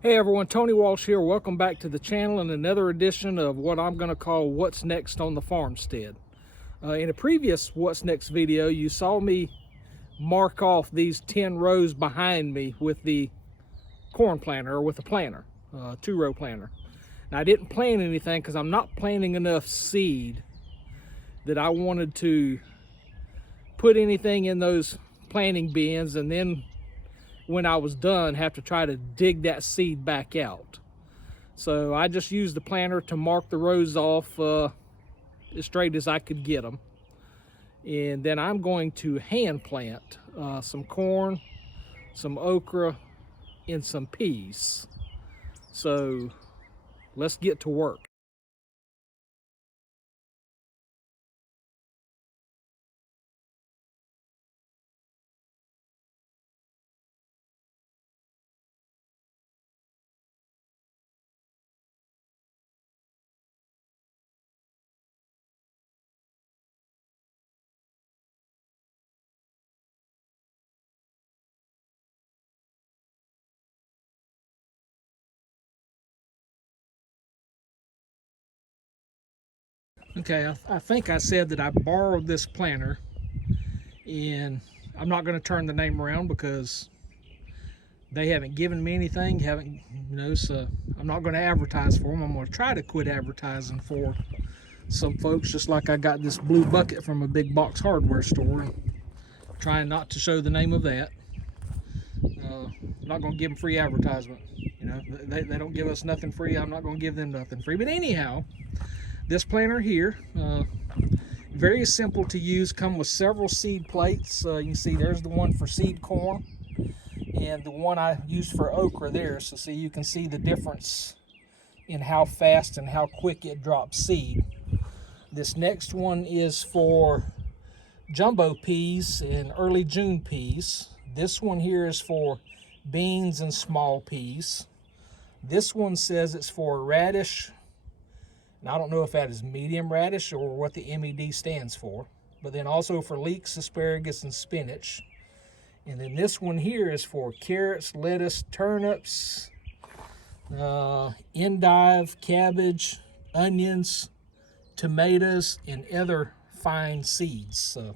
Hey everyone, Tony Walsh here. Welcome back to the channel and another edition of what I'm going to call What's Next on the Farmstead. In a previous What's Next video, you saw me mark off these 10 rows behind me with the corn planter, or with the planter, 2-row planter. Now I didn't plant anything because I'm not planting enough seed that I wanted to put anything in those planting bins and then when I was done have to try to dig that seed back out. So I just used the planter to mark the rows off as straight as I could get them. And then I'm going to hand plant some corn, some okra, and some peas. So let's get to work. Okay, I think I said that I borrowed this planter, and I'm not going to turn the name around because they haven't given me anything, so I'm not going to advertise for them. I'm going to try to quit advertising for some folks, just like I got this blue bucket from a big box hardware store. Trying not to show the name of that. I'm not going to give them free advertisement. They don't give us nothing free. I'm not going to give them nothing free. But anyhow, this planter here, very simple to use, come with several seed plates. You can see there's the one for seed corn and the one I used for okra there. So see, you can see the difference in how fast and how quick it drops seed. This next one is for jumbo peas and early June peas. This one here is for beans and small peas. This one says it's for radish. And I don't know if that is medium radish or what the MED stands for. But then also for leeks, asparagus, and spinach. And then this one here is for carrots, lettuce, turnips, endive, cabbage, onions, tomatoes, and other fine seeds. So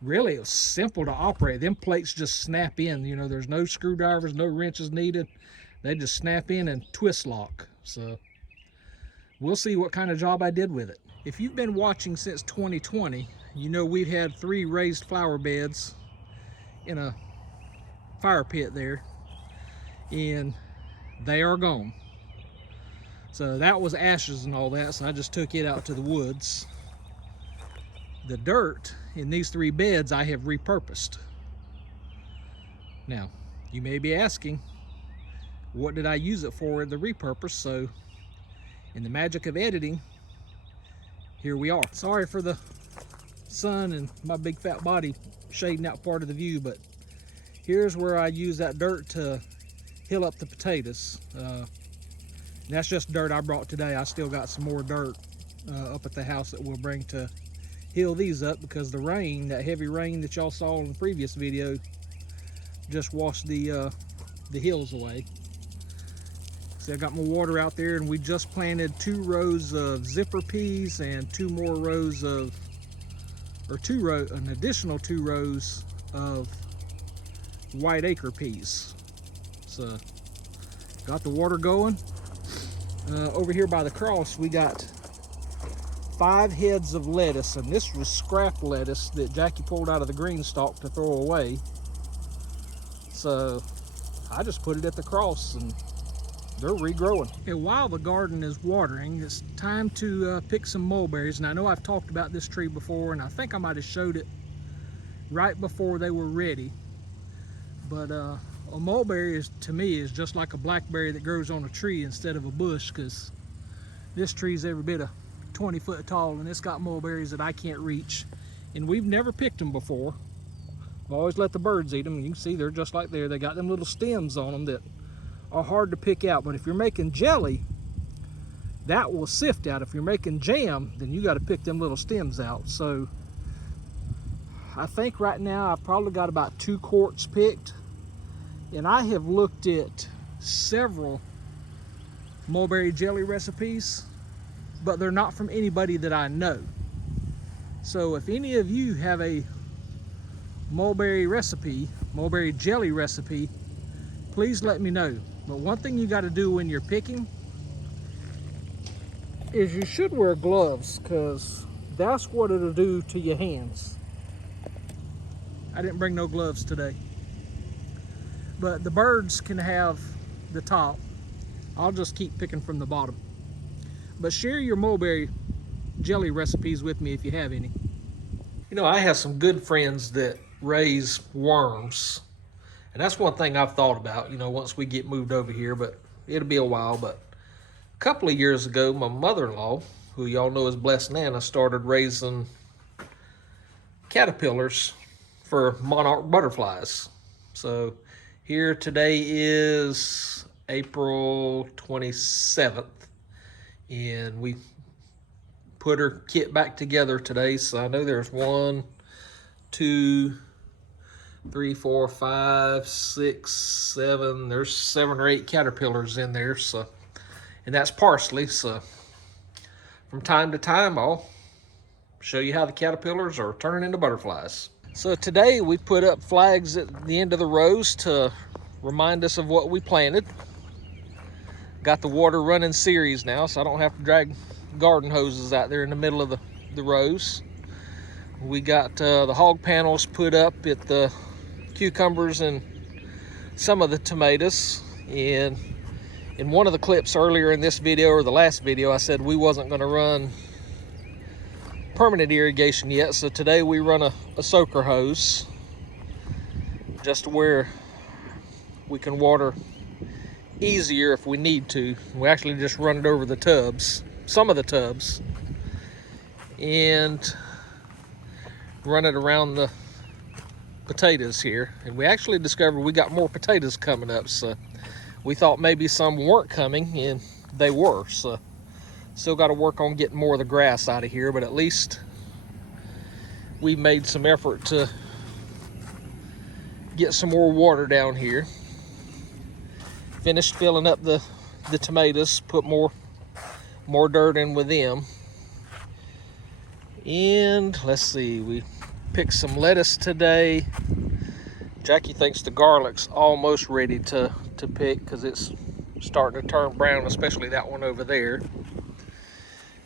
really it's simple to operate. Them plates just snap in. There's no screwdrivers, no wrenches needed. They just snap in and twist lock. So we'll see what kind of job I did with it. If you've been watching since 2020, you know we've had 3 raised flower beds in a fire pit there, and they are gone. So that was ashes and all that, so I just took it out to the woods. The dirt in these 3 beds I have repurposed. Now, you may be asking, what did I use it for, the repurpose? So, in the magic of editing, here we are. Sorry for the sun and my big fat body shading out part of the view, but here's where I use that dirt to hill up the potatoes. That's just dirt I brought today. I still got some more dirt up at the house that we'll bring to hill these up, because the rain, that heavy rain that y'all saw in the previous video, just washed the hills away. See, I got my water out there, and we just planted 2 rows of zipper peas and 2 more rows of, an additional 2 rows of white acre peas. So got the water going. Over here by the cross, we got 5 heads of lettuce, and this was scrap lettuce that Jackie pulled out of the green stalk to throw away. So I just put it at the cross, and they're regrowing. And while the garden is watering, it's time to pick some mulberries. And I know I've talked about this tree before, and I think I might have showed it right before they were ready. But a mulberry to me is just like a blackberry that grows on a tree instead of a bush, because this tree is every bit of 20 foot tall, and it's got mulberries that I can't reach. And we've never picked them before. I've always let the birds eat them. You can see they're just like there. They got them little stems on them that are hard to pick out. But if you're making jelly, that will sift out. If you're making jam, then you got to pick them little stems out. So I think right now I've probably got about 2 quarts picked, And I have looked at several mulberry jelly recipes, but they're not from anybody that I know. So if any of you have a mulberry jelly recipe, please let me know. But one thing you got to do when you're picking is you should wear gloves, because that's what it'll do to your hands. I didn't bring no gloves today. But the birds can have the top. I'll just keep picking from the bottom. But share your mulberry jelly recipes with me if you have any. You know, I have some good friends that raise worms. And that's one thing I've thought about, you know, once we get moved over here, but it'll be a while. But a couple of years ago, my mother-in-law, who y'all know as Blessed Nana, started raising caterpillars for monarch butterflies. So here today is April 27th, and we put her kit back together today. So I know there's 1, 2, 3, 4, 5, 6, 7. There's 7 or 8 caterpillars in there. So, and that's parsley. So from time to time, I'll show you how the caterpillars are turning into butterflies. So today we put up flags at the end of the rows to remind us of what we planted. Got the water running series now, so I don't have to drag garden hoses out there in the middle of the rows. We got the hog panels put up at the cucumbers and some of the tomatoes. And in one of the clips earlier in this video, or the last video, I said we wasn't going to run permanent irrigation yet. So today we run a soaker hose, just where we can water easier if we need to. We actually just run it over the tubs, some of the tubs, and run it around the potatoes here. And we actually discovered we got more potatoes coming up, so we thought maybe some weren't coming, and they were. So still got to work on getting more of the grass out of here, but at least we made some effort to get some more water down here. Finished filling up the tomatoes, put more dirt in with them. And let's see, we picked some lettuce today. Jackie thinks the garlic's almost ready to pick, because it's starting to turn brown, especially that one over there.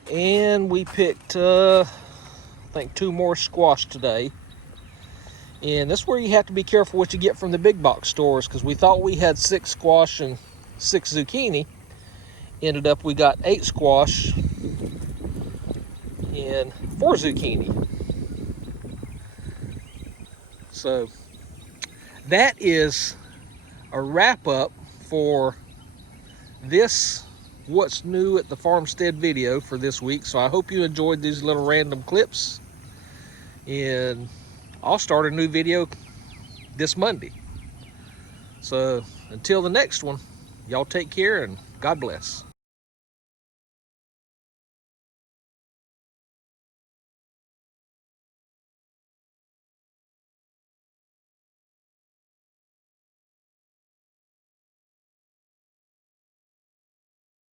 And we picked, I think, 2 more squash today. And this is where you have to be careful what you get from the big box stores, because we thought we had 6 squash and 6 zucchini. Ended up we got 8 squash and 4 zucchini. So that is a wrap up for this What's New at the Farmstead video for this week. So I hope you enjoyed these little random clips, and I'll start a new video this Monday. So until the next one, y'all take care and God bless.